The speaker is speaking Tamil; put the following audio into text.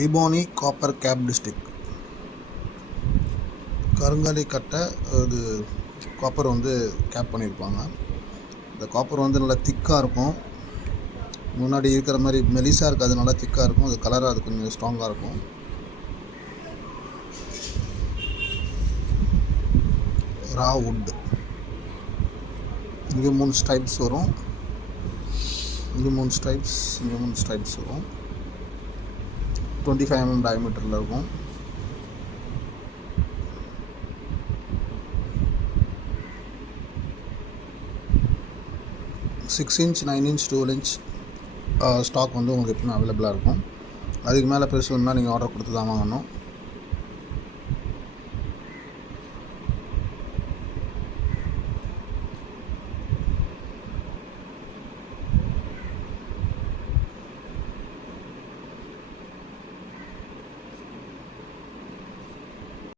ஈபோனி காப்பர் கேப்டு ஸ்டிக். கருங்காலி கட்டை அது காப்பர் கேப் பண்ணியிருப்பாங்க. இந்த காப்பர் நல்லா திக்காக இருக்கும். முன்னாடி இருக்கிற மாதிரி மெலிசாக இருக்காது, நல்லா திக்காக இருக்கும். அது கலராக அது கொஞ்சம் ஸ்ட்ராங்காக இருக்கும். ரா வுட். இங்கே 3 ஸ்ட்ரைப்ஸ் வரும், இங்கே 3 ஸ்ட்ரைப்ஸ், இங்கே 3 ஸ்ட்ரைப்ஸ் வரும். 25 mm டயமீட்டரில் இருக்கும். Six inch, 9 inch, 12 inch stock உங்களுக்கு எப்பவுமே அவைலபிளாக இருக்கும். அதுக்கு மேலே பெருசு வேணும்னா நீங்கள் ஆர்டர் கொடுத்து தான் வாங்கணும்.